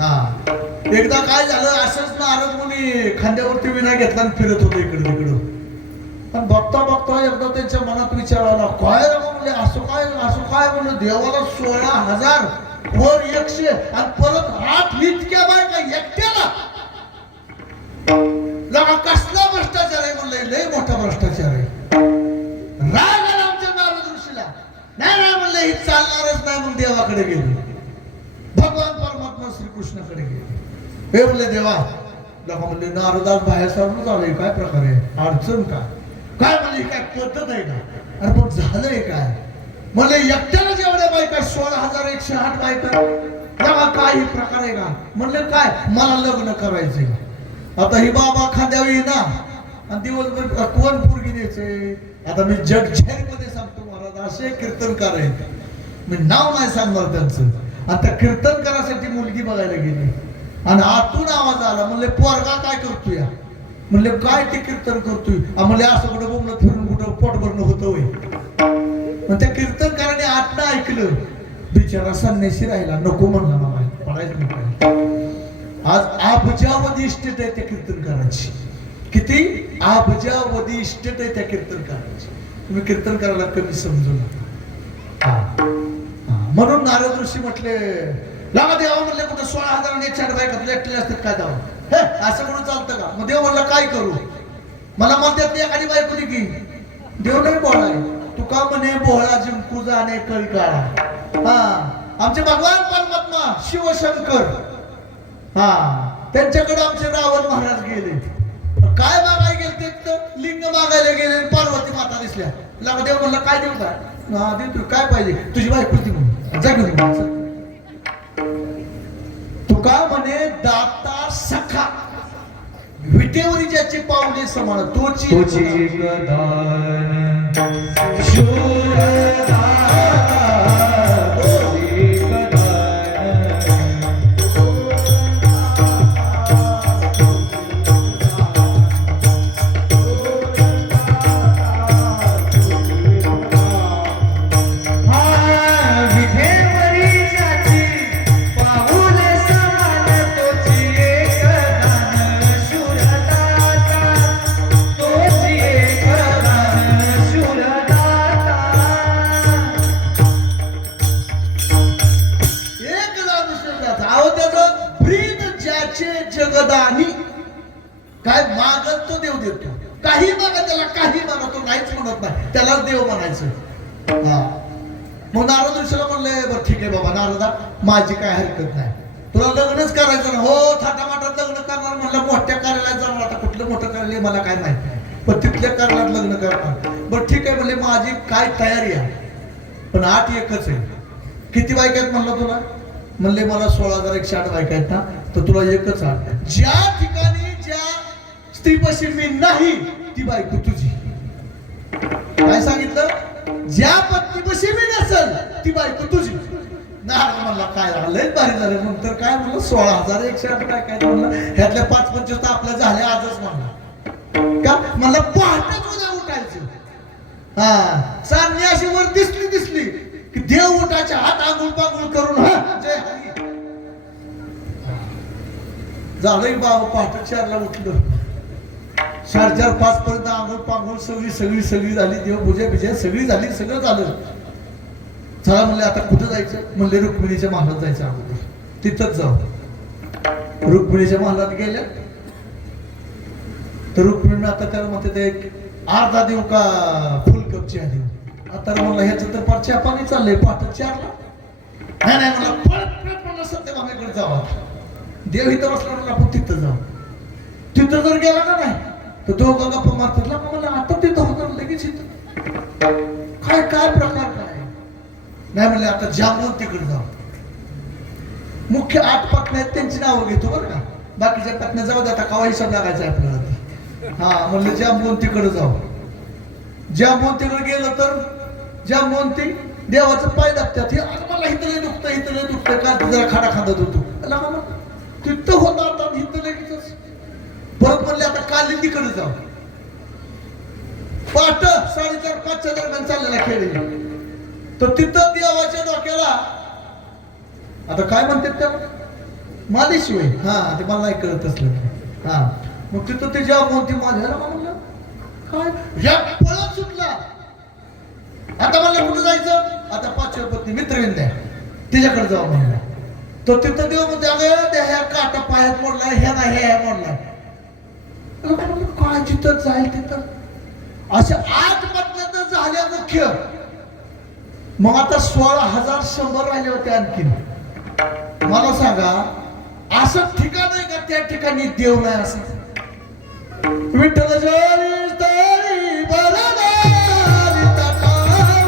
हा एकदा काय झालं, असंच नारद मुनी खांद्यावरती विना घेतला आणि फिरत होते इकडे तिकडं. पण बघता बघता एकदा त्यांच्या मनात विचार आला, काय रे म्हणजे असं काय म्हणलं, देवाला 16,000 वर 100 आणि परत 8 इतक्या बायका एकट्याला. लगा कसला भ्रष्टाचार आहे म्हणलं, लय मोठा भ्रष्टाचार आहे. राग आला आमच्या नारद ऋषीला. नाही म्हणलं ही चालणारच नाही म्हणून देवाकडे गेले, भगवान परमात्मा श्रीकृष्णाकडे गेले. हे म्हणले देवा, लगा म्हणले नारदास बाहेर सारून झालंय, काय प्रकार आहे, अडचण काय म्हणले, काय पद्धत आहे का. अरे पण झालंय काय म्हणले, एकट्याला जेवढ्या बायका 16,108 बायका, लगा काही प्रकार आहे का म्हणले. काय मला लग्न करायचंय. आता ही बाबा खांद्यावी ना आणि दिवसभर कोण पोरगी द्यायचे. आता मी जगजाहीर मध्ये सांगतो महाराज, असे कीर्तनकार आहेत, मी नाव नाही सांगणार त्यांचं. आणि त्या कीर्तनकारासाठी मुलगी बघायला गेली आणि आतून आवाज आला, म्हणले पोरगा काय करतोय. म्हणले काय ते कीर्तन करतोय. म्हणले असं कुठं बोमलं फिरून कुठं पोट भरणं होतं होय. मग त्या कीर्तनकाराने आतनं ऐकलं, बिचारा संन्यासी राहिला, नको म्हणला मला पडायचं नको. आज अब्जावधी इस्टेट आहे त्या कीर्तनकाराची. किती अब्जावधी इस्टेट आहे त्या कीर्तनकाराची. तुम्ही कीर्तनकाराला कमी समजू नका. म्हणून नारद ऋषी म्हटले, लागा देवा म्हणले कुठं 16,108 बायका तुला एकट्याला असतात काय जावं, हे असं म्हणून चालतं का. मग देव म्हणलं काय करू. मला म्हणतात एखादी बायको की देव नाही बोळाय, तू का म्हणे बोहळा जिंकू जाणे कळी काळा. आमचे भगवान परमात्मा शिवशंकर, त्यांच्याकडे आमचे रावण महाराज गेले. काय मागायला गेले ते, लिंग मागायला गेले, पार्वती माता दिसल्या. लागा देव म्हणलं काय देऊ काय, देऊ काय पाहिजे, तुझी बायको ती म्हणून जा घेऊन. तुका म्हणे दाता सखा, विटेवरी ज्याची पावले समान तोची जगदानी. काय मागत तो देव देतो, काही मागा त्याला, काही मागा तो नाहीच म्हणत नाही, त्याला देव म्हणायचं. मग नारद ऋषीला म्हणले, बरं ठीक आहे बाबा नारदा, माझी काय हरकत नाही, तुला लग्नच करायचं ना. हो थाटामाटात लग्न करणार म्हणलं, मोठ्या कार्यालयात जाणार. आता कुठलं मोठं कार्यालय मला काय माहिती नाही, पण तिथल्या कार्यालयात लग्न करणार. बरं ठीक आहे म्हणले, माझी काय तयारी आहे, पण 8 एकच आहे. किती बायका आहेत म्हणलं तुला. म्हणले मला 16,108 बायका आहेत ना, तर तुला एकच आठ, ज्या ठिकाणी ज्या स्त्रीपाशी मी नाही ती बायको तुझी. काय सांगितलं, ज्या पत्नीपाशी मी नसेल ती बायको तुझी. नारद म्हणला काय झालंय, भारी झालं. नंतर काय म्हणलं 16,108 बायका आहेत म्हणलं, ह्यातल्या 5-25 तर आपल्या झाल्या आजच म्हणलं. का म्हणलं पहाटेच उद्या उठायचं. चांदणी अशी वर दिसली की देव उठायच्या, हात आंघोळ पांघोळ करून जय हरी झालंय. बाबा पहाटे 4ला उठलं, 4:30-5 पर्यंत आंघोळ पांघोळ सगळी झाली, देवपूजा बिजा सगळी झाली, सगळं झालं. चला म्हणले आता कुठं जायचं. म्हणले रुक्मिणीच्या महालात जायचं अगोदर, तिथंच जाऊ. रुक्मिणीच्या महालात गेल्या तर रुक्मिणी आता त्याला म्हणते ते अर्धा देऊ का फुल कप चहा देऊ. आता म्हणलं ह्याचं तर पार चहा पाणी चाललंय पहाटे 4ला. नाही म्हणलं परत म्हणलं सत्यभामेकडे जावा, देव इथं बसला म्हणलं आपण तिथं जाऊ. तिथं जर गेला का नाही तर दोघं गप्पा मारतात. मला आता तिथं होतं लगेच इथं काय प्रकार काय नाही. म्हणले आता जांबून तिकडे जाऊ. मुख्य 8 पत्न्या आहेत त्यांची नावं घेतो बरं का, बाकीच्या पत्न्या जाऊ द्या, आता कवा हिसाब लागायचा आपल्याला. म्हणलं जांबून तिकडे जाऊ. जांबून तिकडे गेलं तर जांबून देवाचं पाय दाबतात. मला हिथं दुखतंय का जरा खाडा खांदत होतो. तिथं होता आता हिथं लगेच. परत म्हणले आता कालिंदीकडे जाऊ. पहाटे 4:30-5च्या दरम्यान चाललेला खेळ, तर तिथं देवाच्या डोक्याला आता काय म्हणतात त्याला मालिश होय, हा ते मला नाही कळत असलं. हा मग तिथं ते जामून ती माझ्याला म्हणलं काय या पळत सुटला. आता म्हणलं कुठं जायचं, आता 5 पत्नी मित्रविंद आहे तिच्याकडे जाऊ म्हणला. तो तिथं देव म्हणते अगं ह्या काटा पायात मोडला, ह्या नाही ह्या मोडला. काय तिथं जाईल तिथं अशा 8 पत्न्या तर झाल्या मुख्य. मग आता 16,100 राहिले होते आणखीन. मला सांगा असं ठिकाण आहे का त्या ठिकाणी देव नाही असं. विठ्ठल जरी तरी बरदारी तटावदारी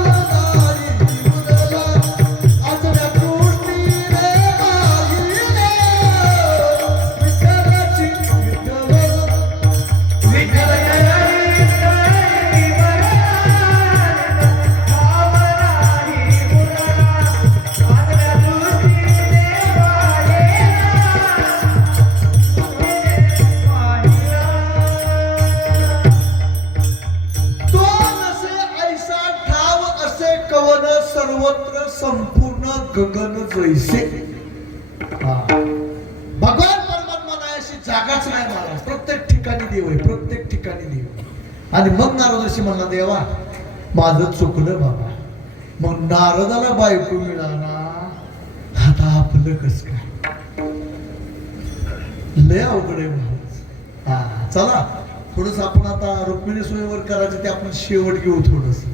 उदला आजव्या कृष्णीने आईने विठ्ठलाची विठ्ठल विठ्ठल जरी तरी बरदारी तटावदारी उदला आजव्या कृष्णीने सर्वत्र संपूर्ण गगन जैसे. भगवान परमात्मा नाही अशी जागाच नाही महाराज. प्रत्येक ठिकाणी देव आहे, प्रत्येक ठिकाणी देव. आणि मग नारद ऋषी म्हणला देवा माझं चुकलं बाबा. मग नारदाला बायको मिळाला, आता आपलं कस काय लय अवघड आहे महाराज. हा चला थोडस आपण आता रुक्मिणी स्वयंवर करायचं ते आपण शेवट घेऊ थोडस.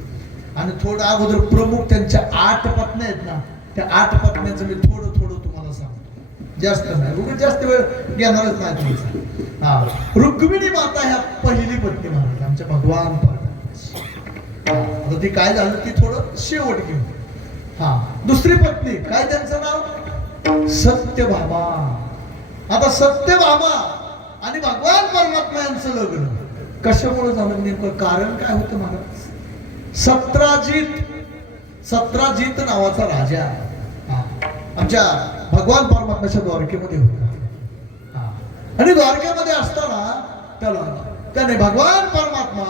आणि थोडं अगोदर प्रमुख त्यांच्या 8 पत्न्या आहेत ना, त्या 8 पत्न्यांचं मी थोडं तुम्हाला सांगतो, जास्त नाही, जास्त वेळ घेणारच नाही तुम्ही. हा रुक्मिणी माता ह्या पहिली पत्नी महाराज आमच्या भगवान आता ती काय झालं ती थोडं शेवट घेऊ. हा दुसरी पत्नी काय त्यांचं नाव सत्यभामा. आता सत्यभामा आणि भगवान परमात्मा यांचं लग्न कशामुळे झालं नेमकं कारण काय होतं महाराज. सत्राजित नावाचा राजा आमच्या भगवान परमात्म्याच्या द्वारकेमध्ये होता. आणि द्वारकेमध्ये असताना त्याने भगवान परमात्मा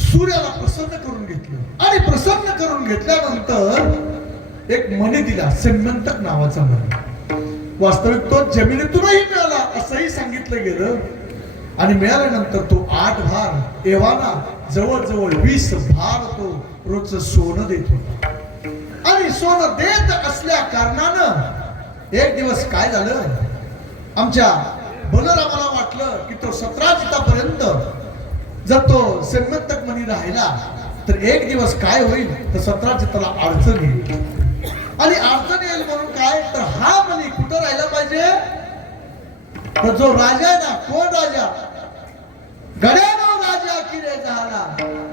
सूर्याला प्रसन्न करून घेतलं. आणि प्रसन्न करून घेतल्यानंतर एक मणी दिला, संमंतक नावाचा मणी. वास्तविक तो जमिनीतूनही मिळाला असंही सांगितलं गेलं. आणि मिळाल्यानंतर तो 8 भार एव्हाना जवळजवळ 20 भार तो रोज सोनं देत होता. आणि सोनं देत असल्या कारणानं एक दिवस काय झालं, आमच्या बलरामाला वाटलं की तो 17 जितापर्यंत जर तो संमंतक मणी राहिला तर एक दिवस काय होईल तर 17 जिताला अडचण येईल. आणि अडचण येईल म्हणून काय तर हा मणी कुठं राहिला पाहिजे तर जो राजा आहे ना, कोण राजा, गड्यानो राजा किरे झाला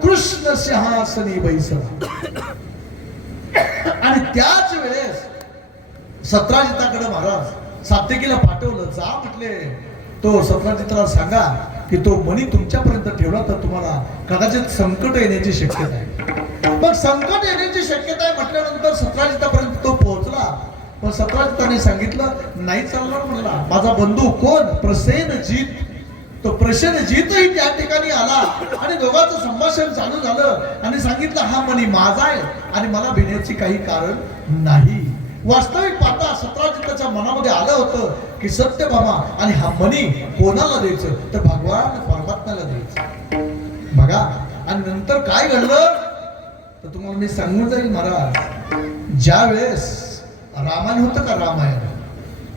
कृष्ण सिंहासनी बैसला. आणि त्याच वेळेस 17 जिताकडे महाराज सात्विकीला पाठवलं. जा म्हटले तो 17 जिताला सांगा की तो मणी तुमच्यापर्यंत ठेवला तर तुम्हाला कदाचित संकट येण्याची शक्यता आहे. मग संकट येण्याची शक्यता आहे म्हटल्यानंतर 17 जितापर्यंत तो पोहोचला. पण 17 जिताने सांगितलं नाही चालणार म्हणला. माझा बंधू कोण प्रसेनजीत, तो प्रसेनजीतही त्या ठिकाणी आला आणि दोघांचं संभाषण चालू झालं. आणि सांगितलं हा मणी माझा आहे आणि मला भिण्याची काही कारण नाही. वास्तविक पाहता 17 जिताच्या मनामध्ये आलं होतं की सत्यभामा आणि हा मणी कोणाला द्यायचं तर भगवान परमात्म्याला द्यायचं. बघा आणि नंतर काय घडलं तर तुम्हाला मी सांगून जाईल महाराज. ज्या वेळेस रामायण होतं का रामायण,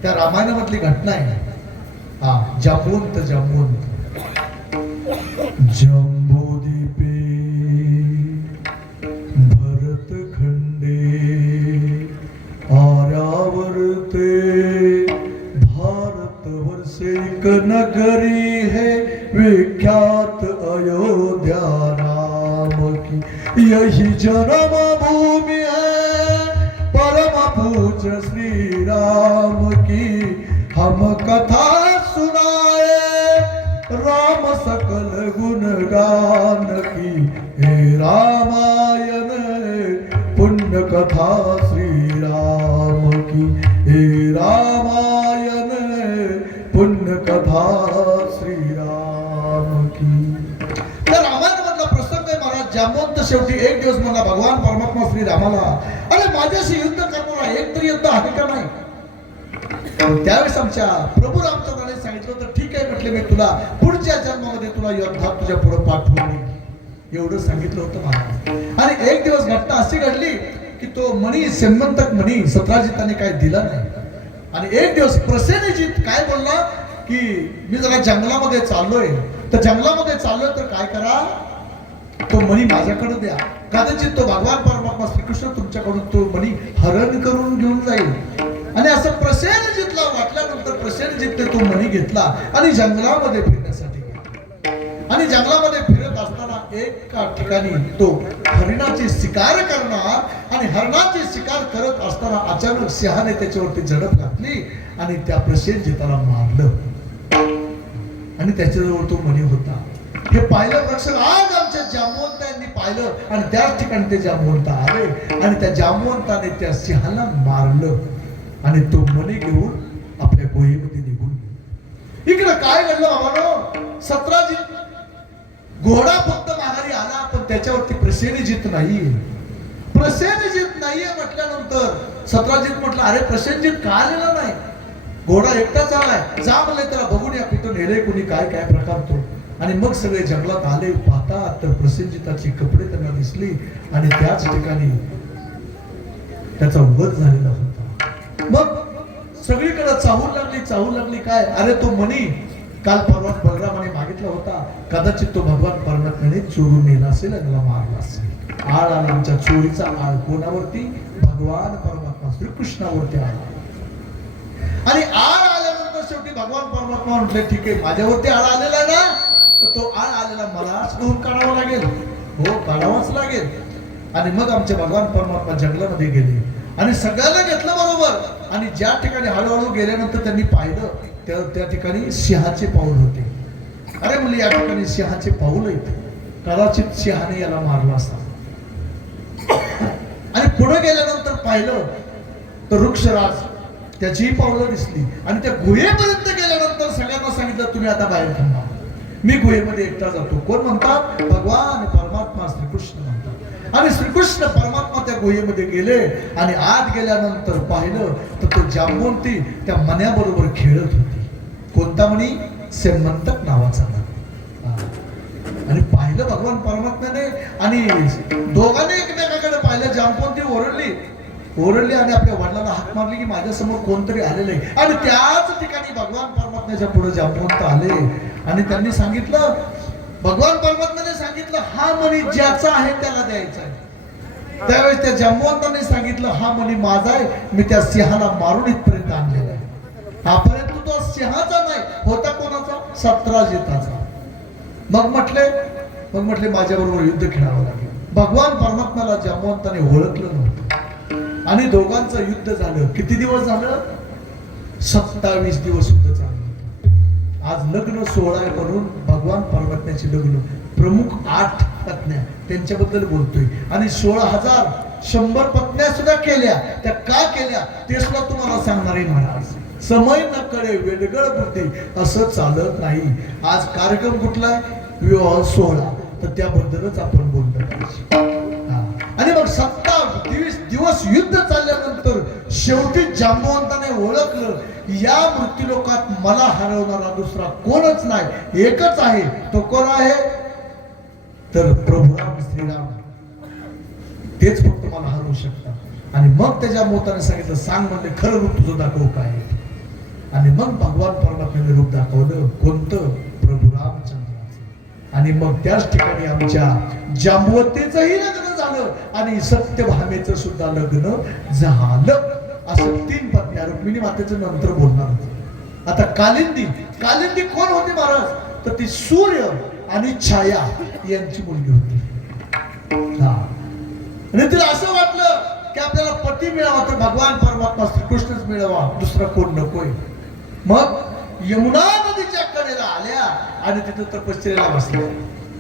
त्या रामायणामधली घटना आहे. जांबुवंत जम्बोदीपे भरत खंडे आर्यावर्ते भारत वर्षे एक नगरी है विख्यात अयोध्या राम की यही जन्म भूमि है परम पूज्य श्री राम की हम कथा सुनाए राम सकल गुण गान की हे रामायण पुण्य कथा श्री राम की हे रामायण पुण्य कथा श्री राम की. तर रामायण मधला प्रसंग आहे महाराज. जांबवंत शेवटी एक दिवस मला भगवान परमात्मा श्री रामाला अरे माझ्याशी युद्ध करणारा एक तरी युद्ध आहे का नाही. त्यावेळेस आमच्या प्रभू रामचंद्राने सांगितलं तर ठीक आहे म्हटले, मी तुला पुढच्या जन्मामध्ये तुला योद्धा तुझ्या पुढे पाठवून एवढं सांगितलं होतं महाराज. आणि एक दिवस घटना अशी घडली की तो मणी सेनमंतक मणी सत्राजिताने काय दिला नाही. आणि एक दिवस प्रसेनजीत काय बोलला की मी जरा जंगलामध्ये चाललोय, तर जंगलामध्ये चाललोय तर काय करा, तो मणी माझ्याकडे द्या. कदाचित तो भगवान परमात्मा श्रीकृष्ण तुमच्याकडून तो मणी हरण करून घेऊन जाईल. आणि असं प्रसेनजीतला वाटल्यानंतर प्रसेनजीतने तो मणी घेतला आणि जंगलामध्ये फिरण्यासाठी गेला. आणि जंगलामध्ये फिरत असताना एका ठिकाणी तो हरिणाची शिकार करणार आणि हरणाची शिकार करत असताना अचानक सिंहाने त्याच्यावरती झडप घातली आणि त्या प्रसेनजीताला मारलं आणि त्याच्याजवळ तो मणी होता. हे पाहिलं रक्षक आज आमच्या जांबवंतांनी पाहिलं आणि त्याच ठिकाणी ते जांबवंत आले आणि त्या जांबवंताने त्या सिंहाला मारलं आणि तो मणी घेऊन आपल्या गुहेमध्ये निघून. इकडे काय घडलं बाबांनो, सत्राजित घोडा फक्त माघारी आला पण त्याच्यावरती प्रसेनजीत नाही. प्रसेनजीत नाहीये म्हटल्यानंतर सत्राजित म्हटलं, अरे प्रसेनजीत का आलेला नाही, घोडा एकटाच आलाय, जा म्हणले त्याला बघून या कुठं नेले कुणी, काय काय प्रकार तो. आणि मग सगळे जंगलात आले, पाहतात तर प्रसेनजिताची कपडे त्यांना दिसली आणि त्याच ठिकाणी त्याचा वध झालेला होता. मग सगळीकडे चाहूल लागली काय, अरे तो मणी काल परवा बलरामाने मागितला होता, कदाचित तो भगवान परमात्म्याने चोरून नेला असेल आणि त्याला मारला असेल. आळ आला आमच्या चोरीचा आळ कोणावरती, भगवान परमात्मा श्रीकृष्णावरती आला. आणि आळ आल्यानंतर शेवटी भगवान परमात्मा म्हटले, ठीक आहे माझ्यावरती आळ आलेला आहे ना, तर तो आळ आलेला मलाच घेऊन काढावा लागेल. हो काढावाच लागेल. आणि मग आमचे भगवान परमात्मा जंगलामध्ये गेले आणि सगळ्यांना घेतलं बरोबर. आणि ज्या ठिकाणी हळूहळू गेल्यानंतर त्यांनी पाहिलं त्या ठिकाणी सिंहाचे पाऊल होते. अरे मुली या ठिकाणी सिंहाचे पाऊल आहेत, कदाचित सिंहाने याला मारला असता. आणि पुढे गेल्यानंतर पाहिलं तर वृक्षराज त्याचीही पावलं दिसली. आणि त्या गुहेपर्यंत गेल्यानंतर सगळ्यांना सांगितलं तुम्ही आता बाहेर थांबा, मी गुहेमध्ये एकटा जातो. कोण म्हणतात, भगवान परमात्मा श्रीकृष्ण म्हणतात. आणि श्रीकृष्ण परमात्मा त्या गुहेमध्ये गेले आणि आत गेल्यानंतर पाहिलं तर तो जांबवंती त्या मण्याबरोबर खेळत होती. कोणता मणी, सेनमंतक नावाचा मणी. आणि पाहिलं भगवान परमात्म्याने आणि दोघांनी एकमेकाकडे पाहिलं. जांबवंती ओरडली आणि आपल्या वडिलांना हाक मारली की माझ्या समोर कोणतरी आलेलं आहे. आणि त्याच ठिकाणी भगवान परमात्म्याच्या पुढे जांबवंत आले आणि त्यांनी सांगितलं, भगवान परमात्म्याने सांगितलं हा मणी ज्याचा आहे त्याला द्यायचा आहे. त्यावेळेस त्या जांबवंताने सांगितलं हा मणी माझा आहे, मी त्या सिंहाला मारून इथपर्यंत आणलेला आहे. हा परंतु तो सिंहाचा नाही होता, कोणाचा, सत्राजिताचा. मग म्हटले माझ्याबरोबर युद्ध खेळावं लागेल. भगवान परमात्म्याला जांबवंताने ओळखलं नव्हतं आणि दोघांचं युद्ध झालं. किती दिवस झालं, 27 दिवस युद्ध झालं. आज लग्न सोहळा आहे म्हणून भगवान परमात्म्याचे लग्न, प्रमुख 8 पत्न्या त्यांच्याबद्दल बोलतोय. आणि 16,100 पत्न्या सुद्धा केल्या. त्या का केल्या ते सुद्धा तुम्हाला सांगणार आहे महाराज. समय न कळे वेडगळ बुद्धी, असं चालत नाही. आज कार्यक्रम कुठला आहे, विवाह सोहळा, तर त्याबद्दलच आपण बोललं पाहिजे. आणि मग 27 दिवस युद्ध चालल्यानंतर शेवटी जांबवंताने ओळखलं, या मृत्यूलोकात मला हरवणारा दुसरा कोणच नाही, एकच आहे. तो कोण आहे, तर प्रभू राम श्रीराम, तेच फक्त मला हरवू शकतात. आणि मग त्याच्या मोताने सांगितलं, सांग म्हणले खरं रूप तुझं दाखव काय. आणि मग भगवान परमात्म्याने रूप दाखवलं, कोणतं, प्रभू रामचंद्राचं. आणि मग त्याच ठिकाणी आमच्या जांबवंतीचंही लग्न झालं आणि सत्यभामेचं सुद्धा लग्न झालं. असं 3 पत्न्या. रुक्मिणी मातेचं नंतर बोलणार. आता कालिंदी कोण होती महाराज, तर ती सूर्य आणि छाया यांची मुलगी होती. आणि तिला असं वाटलं की आपल्याला पती मिळावा तर भगवान परमात्मा श्रीकृष्णच मिळावा, दुसरा कोण नकोय. मग यमुना नदीच्या कडेला आल्या आणि तिथं तपश्चर्याला बसल्या.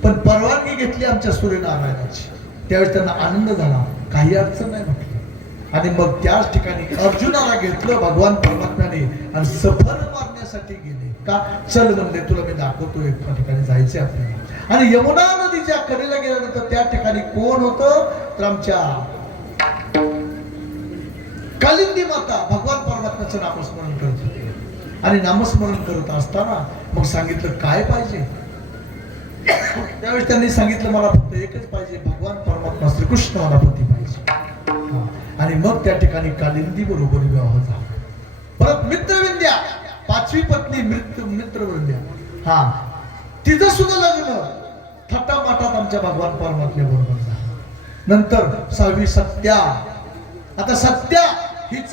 पण परवानगी घेतली आमच्या सूर्यनारायणाची. त्यावेळेस त्यांना आनंद झाला, काही अडचण नाही म्हटली. आणि मग त्याच ठिकाणी अर्जुनाला घेतलं भगवान परमात्म्याने आणि सफर मारण्यासाठी गेले. का, चल म्हणले तुला मी दाखवतो, एका ठिकाणी जायचे आपल्याला. आणि यमुना नदीच्या कडेला गेल्यानंतर त्या ठिकाणी कोण होतं, तर आमच्या कालिंदी माता भगवान परमात्म्याचं नामस्मरण करत होते. आणि नामस्मरण करत असताना मग सांगितलं काय पाहिजे. त्यावेळेस त्यांनी सांगितलं मला फक्त एकच पाहिजे, भगवान परमात्मा श्रीकृष्ण मला पती पाहिजे. आणि मग त्या ठिकाणी कालिंदी बरोबर विवाह झाला. परत मित्रविंद्या, पाचवी पत्नी मित्रविंद्या, हा तिचं सुद्धा लग्न थाटामाटात आमच्या भगवान परमात्म्या बरोबर झालं. नंतर 6वी सत्या. आता सत्या हिच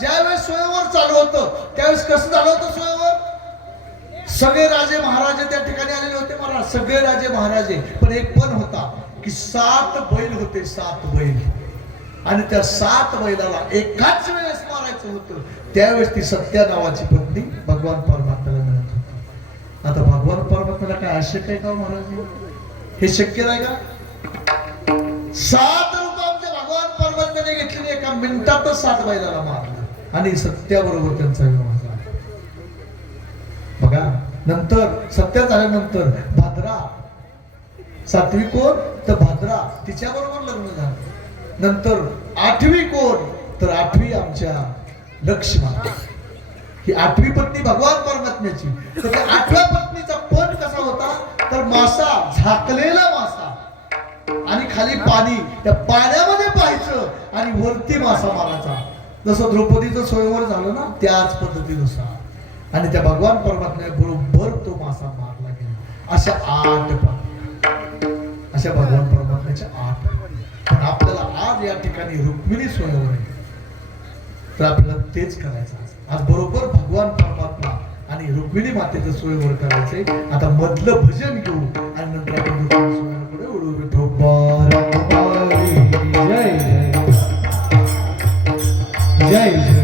ज्यावेळेस स्वयंवर चालू होतं त्यावेळेस कसं झालं होतं स्वयंवर? सगळे राजे महाराजे त्या ठिकाणी आलेले होते. मला सगळे राजे महाराजे, पण एक पण होता की 7 बैल होते, 7 बैल. आणि त्या 7 बैलाला एकाच वेळेस मारायचं होतं. त्यावेळेस ती सत्या नावाची पत्नी भगवान परमात्म्याला मिळत होती. आता भगवान परमात्म्याला काय अशक्य आहे का महाराज? हे शक्य नाही का? 7 रूप आमच्या भगवान परमात्म्याने घेतलेली, एका मिनिटातच 7 बैलाला मारलं आणि सत्या बरोबर त्यांचा विवाह झाला. बघा, नंतर सत्या झाल्यानंतर भाद्रा, 7वी कोण तर भाद्रा, तिच्या बरोबर लग्न झालं. नंतर 8वी कोण तर 8वी आमच्या लक्ष्मण, ही 8वी पत्नी भगवान परमात्म्याची. तर त्या 8व्या पत्नीचा पण कसा होता तर मासा, झाकलेला मासा आणि खाली पाणी, त्या पाण्यामध्ये पाहायचं आणि वरती मासा मारायचा. जसं द्रौपदीचं स्वयंवर झालं ना त्याच पद्धतीनुसार. आणि त्या भगवान परमात्म्या बरोबर तो मासा मारला गेला. अशा 8 पत्नी, अशा भगवान परमात्म्याच्या 8. पण आपल्याला आज या ठिकाणी रुक्मिणी स्वयंवर आहे, तर आपल्याला तेच करायचं. आज बरोबर भगवान परमात्मा आणि रुक्मिणी मातेचं स्वयंवर करायचंय. आता मधलं भजन घेऊ आणि नंतर आपण रुक्मिणी स्वयंवरकडे उडू. विठोबा जय जय जय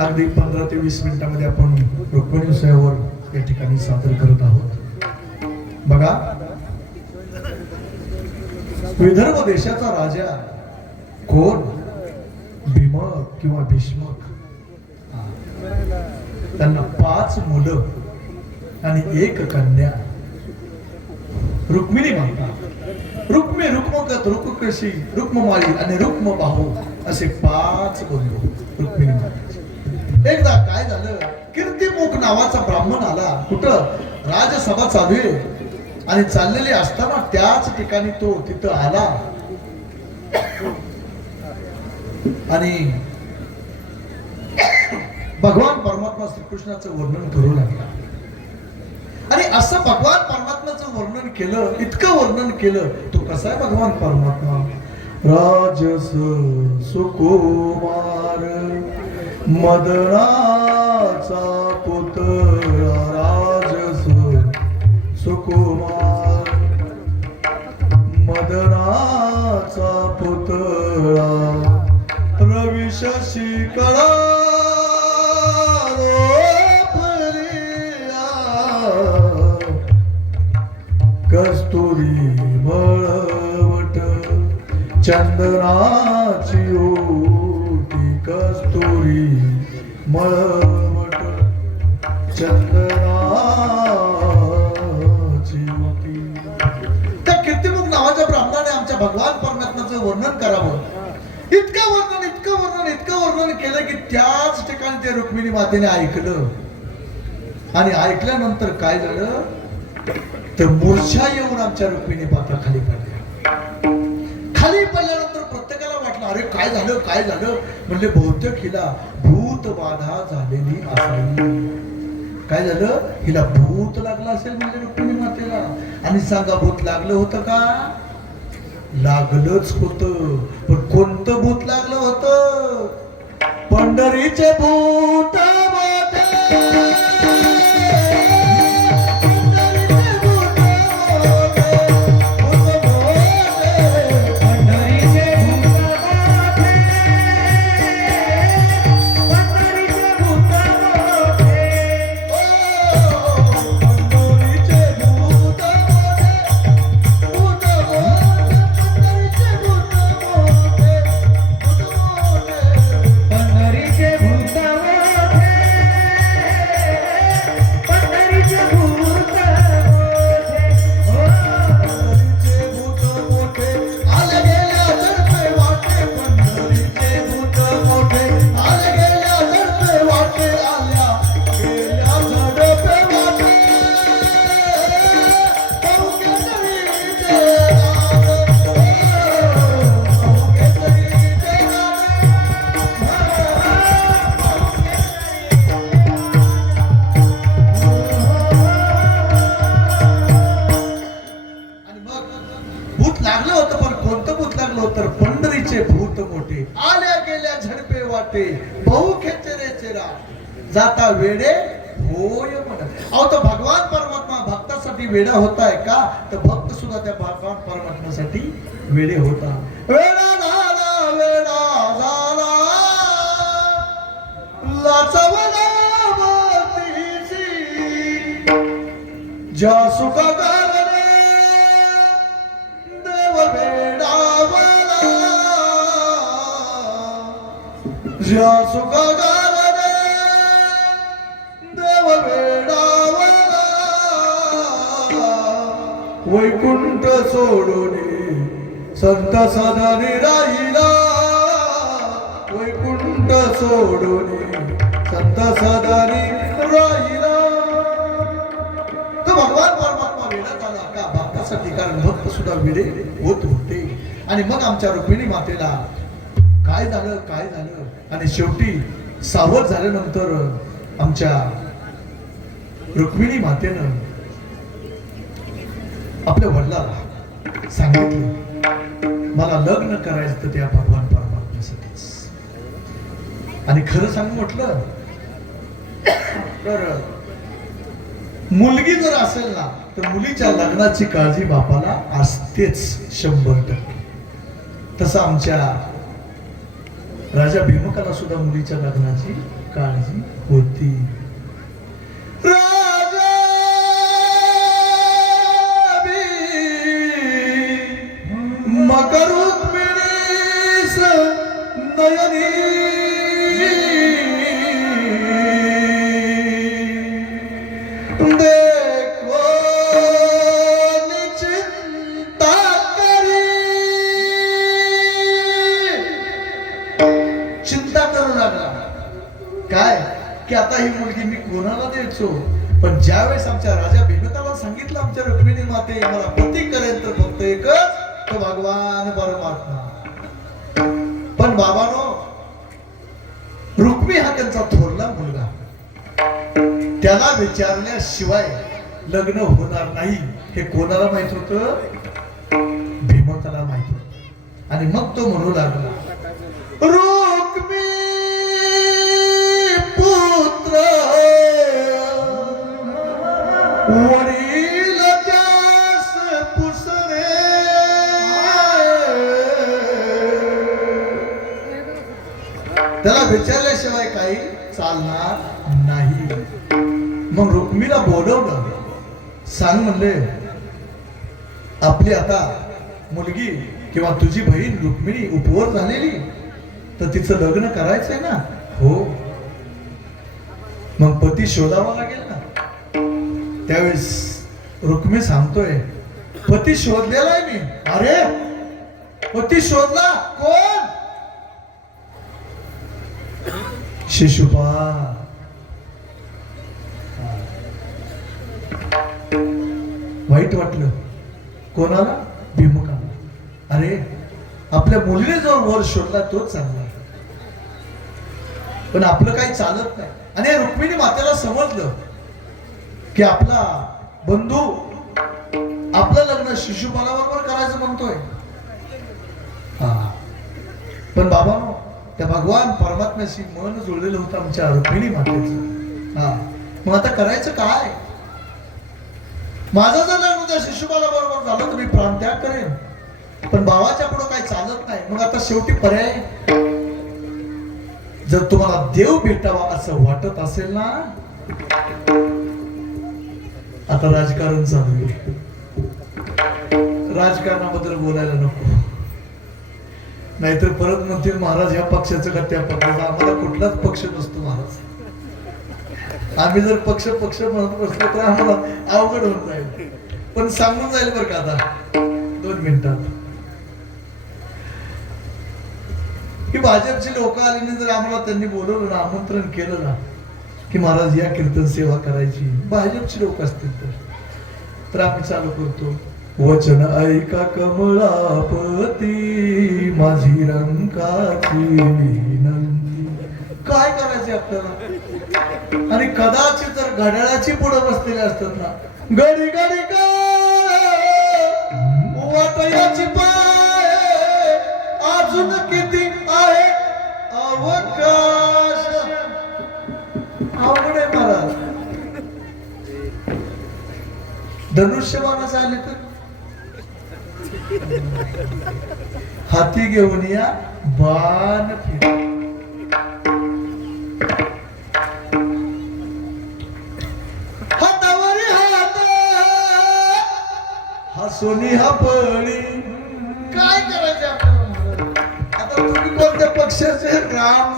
अगदी 15 ते 20 मिनिटांमध्ये आपण रुक्मिणी विषयावर या ठिकाणी सादर करत आहोत. बघा, विदर्भ देशाचा राजा कोण? भीमक किंवा भीष्मक. त्यांना 5 मुलं आणि 1 कन्या. रुक्मिणी म्हणतात. रुक्मगत, रुक्मकशी, रुक्ममाळी आणि रुक्मबाहू असे 5 बंधू रुक्मिणी म्हणतात. एकदा काय झालं, कीर्तिमुख नावाचा ब्राह्मण आला. कुठं? राजसभा चालू आहे आणि चाललेली असताना त्याच ठिकाणी तो तिथं आला आणि भगवान परमात्मा श्रीकृष्णाचं वर्णन करू लागला. आणि असं भगवान परमात्म्याचं वर्णन केलं, इतकं वर्णन केलं. तो कसा आहे भगवान परमात्मा? राजस सुकुमार मदनाचा पुतळा, राजस सुकुमार मदनाचा पुतळा, रवी शशी कळा कस्तुरी मळवट चंदनाची ओटी, कस्तुरी मळवट चंदनाची ओटी. त्या कीर्तिमुख नावाच्या ब्राह्मणाने आमच्या भगवान परमात्म्याचं वर्णन करावं. इतकं वर्णन केलं की त्याच ठिकाणी ते रुक्मिणी मातेने ऐकलं. आणि ऐकल्यानंतर काय झालं, तर मूर्छा येऊन आमच्या रुक्मिणी माता खाली पडल्या. खाली पडल्यानंतर प्रत्येकाला वाटलं, अरे काय झालं. म्हणजे बहुतेक हिला भूत बाधा झालेली असेल. काय झालं? हिला भूत लागलं असेल म्हणजे रुक्मिणी मातेला. आणि सांगा, भूत लागलं होतं का? लागलंच होतं. पण कोणतं भूत लागलं होतं? पंढरीचे भूत. जाता वेडे होय म्हणत. अहो, तो भगवान परमात्मा भक्तासाठी वेडा होताय का? तर भक्त सुद्धा त्या भगवान परमात्म्यासाठी वेडे होता. वेडा झाला लाचवला मातीची, ज्या सुखा गावले देव वेडावला, ज्या सुखा वैकुंठ सोडून संत सदानी राहिला, वैकुंठ सोडून संत सदानी राहिला. तो भगवान परमात्मा वेडा झाला का? भक्तासाठी. कारण भक्त सुद्धा वेडे होत होते. आणि मग आमच्या रुक्मिणी मातेला काय झालं. आणि शेवटी सावध झाल्यानंतर आमच्या रुक्मिणी मातेनं आपल्या वडिलांना सांगितलं, मला लग्न करायचं तर त्या भगवान परमात्म्यासाठीच. आणि खरं सांगू म्हटलं तर मुलगी जर असेल ना, तर मुलीच्या लग्नाची काळजी बापाला असतेच 100%. तसं आमच्या राजा भीमकाला सुद्धा मुलीच्या लग्नाची काळजी होती. राजा मकर रुक्मिणीस नयनी देखो चिंता करी, चिंता करू लागला. काय की आता ही मुलगी मी कोणाला द्यायचो. पण ज्यावेळेस आमच्या राजा भीमकाला सांगितलं आमच्या रुक्मिणी माते मला पती करेल तर फक्त एकच तो भगवान परमात्मा. पण बाबानो रुक्मी हा त्यांचा थोरला मुलगा, त्याला विचारल्याशिवाय लग्न होणार नाही हे कोणाला माहित होतं? भीमकाला माहित होत. आणि मग तो म्हणू लागला रुक्मी पुत्र वडील त्यास पुसरे, त्याला विचारल्याशिवाय काही चालणार नाही. मग रुक्मीला बोलवलं, सांग म्हणले आपली आता मुलगी किंवा तुझी बहीण रुक्मिणी उपवर झालेली तर तिचं लग्न करायचंय ना. हो. मग पती शोधावा लागेल ना. त्यावेळेस रुक्मी सांगतोय पती शोधलेला आहे मी. अरे पती शोधला? कोण? शिशुपाल. वाईट वाटलं कोणाला? भीमकाला. अरे आपल्या मुलीने जो वर शोधला तोच चांगला, पण आपलं काही चालत नाही. आणि रुक्मिणी मातेला समजलं की आपला बंधू आपलं लग्न शिशुपालाबरोबर करायचं म्हणतोय. पण बाबांनो त्या भगवान परमात्म्याशी मन जुळलेलं होतं आमच्या रुक्मिणी मातेचं. मग आता करायचं काय? माझं जर लग्न त्या शिशुपालाबरोबर झालं तर मी प्राणत्याग करेन, पण बाबाच्या पुढे काही चालत नाही. मग आता शेवटी पर्याय, जर तुम्हाला देव भेटावा असं वाटत असेल ना, आता राजकारण चालू आहे. राजकारणाबद्दल बोलायला नको, नाहीतर परत म्हणतील महाराज ह्या पक्षाचं का त्या पक्षाचं. आम्हाला कुठलाच पक्ष नसतो महाराज. आम्ही जर पक्ष म्हणत बसलो तर आम्हाला अवघड होऊन जाईल. पण सांगून जाईल बरं का आता 2 मिनिटात की भाजपची लोक आली नाही जर आम्हाला त्यांनी बोलवलं ना, आमंत्रण केलं ना की महाराज या कीर्तन सेवा करायची, भाजपची लोक असतील तर आम्ही चालू करतो. वचन ऐका कमळापती माझी रंकाची विनंती. काय करायचे आपल्याला? आणि कदाचित जर घड्याळाची पुढे बसलेले असतात ना, घडी घडी वाटयाची पाय अजून किती आहे अवकाश. अवघड आहे महाराज. धनुष्यबाणाचं आले तर हाती घेऊन या बाण फिर. हातावरी हात हसुनी हपळी. काय करायचं आपल्याला? आता तुम्ही कोणत्या पक्षाचे? राम.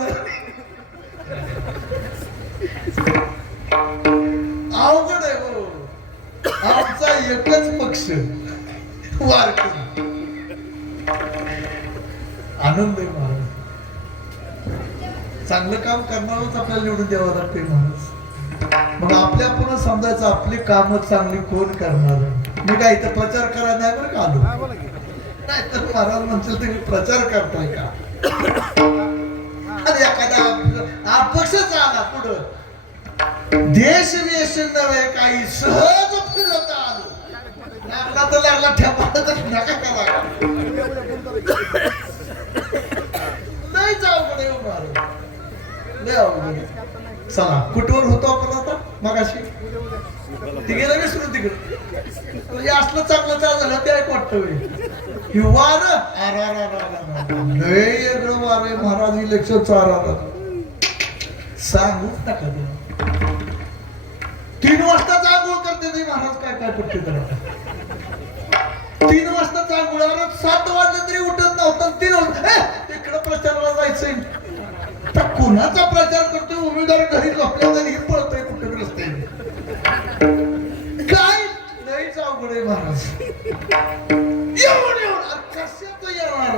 अवघड आहे हो. आमचा एकच पक्ष वारकरी. आनंद आहे महाराज. चांगलं काम करणारच आपल्याला निवडून द्यावं लागते महाराज. मग आपल्या पुन्हा समजायचं आपली काम चांगली कोण करणार. मी काय इथं प्रचार करायला नाही बरं का आलो, नाही तर महाराज म्हणतील तुम्ही प्रचार करताय का? आणि एखादा अपक्षच आला पुढं देश वेश नव्हे काही सहज फिरत आलो. लागला तर लागला ठेपा तर नका करा. नाही जाऊ कडे लय अवघड. चला कुठवर होतो आपण आता मगाशी? तिघेला विसरून तिकडे असलं चांगलं झालं ते ऐक वाटतं वार. लय वार महाराज इलेक्शन चालला. सांगूच नका देवा. 3 वाजताच आंघोळ करते नाही महाराज, काय काय पट्टी करा. 3 वाजता आंघोळावर 7 वाजले तरी उठत नव्हतं. 3 वाजता तिकडं प्रचाराला जायचंय. तर कुणाचा प्रचार करतोय? उमेदवार घरी झोपल्या तरी पळतोय कुठे रस्त्याने. काय लयच अवघड आहे महाराज. येऊन कशाचं येणार.